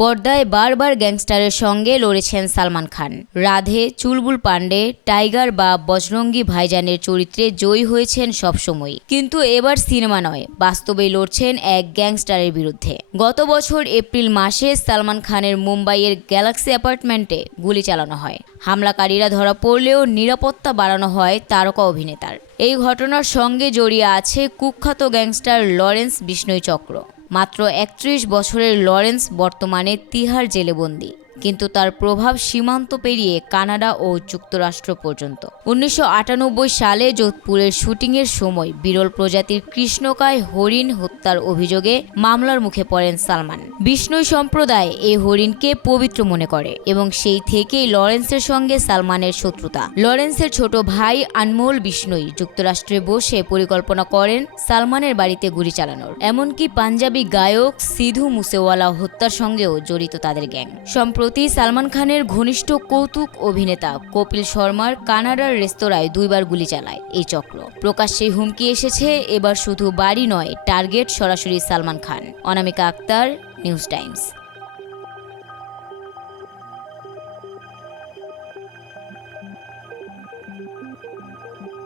পর্দায় বারবার গ্যাংস্টারের সঙ্গে লড়েছেন সালমান খান। রাধে, চুলবুল পান্ডে টাইগার বা বজরঙ্গি ভাইজানের চরিত্রে জয়ী হয়েছেন সবসময় কিন্তু এবার সিনেমা নয়, বাস্তবে লড়ছেন এক গ্যাংস্টারের বিরুদ্ধে। গত বছর এপ্রিল মাসে সালমান খানের মুম্বাইয়ের গ্যালাক্সি অ্যাপার্টমেন্টে গুলি চালানো হয়। হামলাকারীরা ধরা পড়লেও নিরাপত্তা বাড়ানো হয় তারকা অভিনেতার। এই ঘটনার সঙ্গে জড়িয়ে আছে কুখ্যাত গ্যাংস্টার লরেন্স বিষ্ণই চক্র। মাত্র একত্রিশ বছরের লরেন্স বর্তমানে তিহার জেলে বন্দী কিন্তু তার প্রভাব সীমান্ত পেরিয়ে কানাডা ও যুক্তরাষ্ট্র পর্যন্ত। উনিশশো আটানব্বই সালে যোধপুরের শুটিংয়ের সময় বিরল প্রজাতির কৃষ্ণকায় হরিণ হত্যার অভিযোগে মামলার মুখে পড়েন সালমান। বিষ্ণুই সম্প্রদায় এই হরিণকে পবিত্র মনে করে এবং সেই থেকেই লরেন্সের সঙ্গে সালমানের শত্রুতা। লরেন্সের ছোট ভাই আনমোল বিষ্ণুই যুক্তরাষ্ট্রে বসে পরিকল্পনা করেন সালমানের বাড়িতে গুলি চালানোর। এমনকি পাঞ্জাবি গায়ক সিধু মুসেওয়ালা হত্যার সঙ্গেও জড়িত তাদের গ্যাং। সম্প্রতি সালমান খানের ঘনিষ্ঠ কৌতুক অভিনেতা কপিল শর্মার কানাডার রেস্তোরাঁয় দুইবার গুলি চালায় এই চক্র। প্রকাশ্যে হুমকি এসেছে, এবার শুধু বাড়ি নয়, টার্গেট সরাসরি সালমান খান। Anamika Akhtar, News Times.